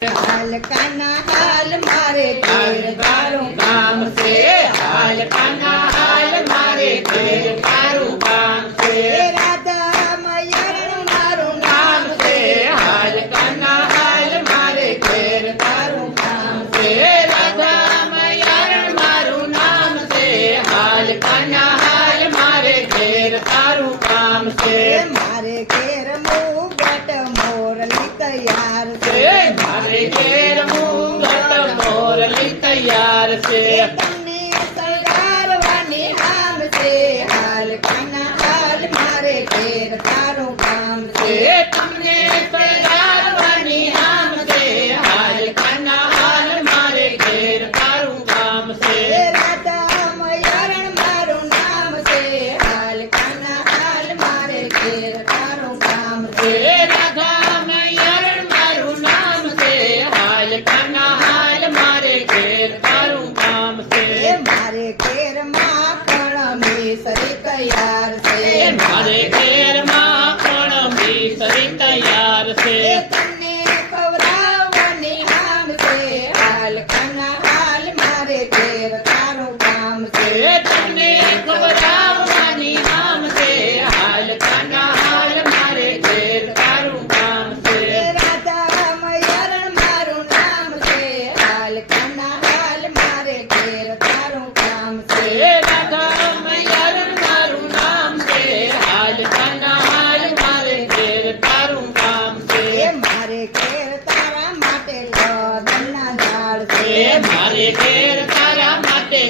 हाल काना हाल मारे हाल तारू काम से हाल काना हाल मारे घेर तारू काम से राधा मयरण मारू नाम से हाल काना हाल मारे घेर तारू काम से राधा मयरण मारू नाम से हाल काना हाल मारे घेर तारू काम से मारे घेर मुगट मोरली तैयार से मारे घेर मुंगट मोरली तैयार से તમને સરગારવાની હામ છે હાલ કાના હાલ મારે ઘેર તારું કામ છે से तुमने सजावनी नाम से हाल काना हाल मारे घेर तारू काम से રાધા મયરણ મારું નામ છે હાલ કાના હાલ મારે ઘેર તારું કામ છે से राधा मैयर मारू नाम से हाल काना हाल मारे घेर तारू काम से મારે ઘેર માખણ મિસરી તૈયાર છે मारे घेर माखण मिसरी तैयार से તમને ખવડાવવાની હામ છે હાલ કાના હાલ મારે ઘેર તારું કામ છે से तुमने घबरावनी नाम से हाल काना हाल मारे घेर तारू काम से રાધા મયરણ મારું નામ છે હાલ કાના હાલ મારે ઘેર તારું કામ છે से राधा मैयर मारू नाम से हाल काना हाल मारे घेर तारू काम से મારે ઘેર તારા માટે લગનના ઝાડ છે मारे घेर तारा माटे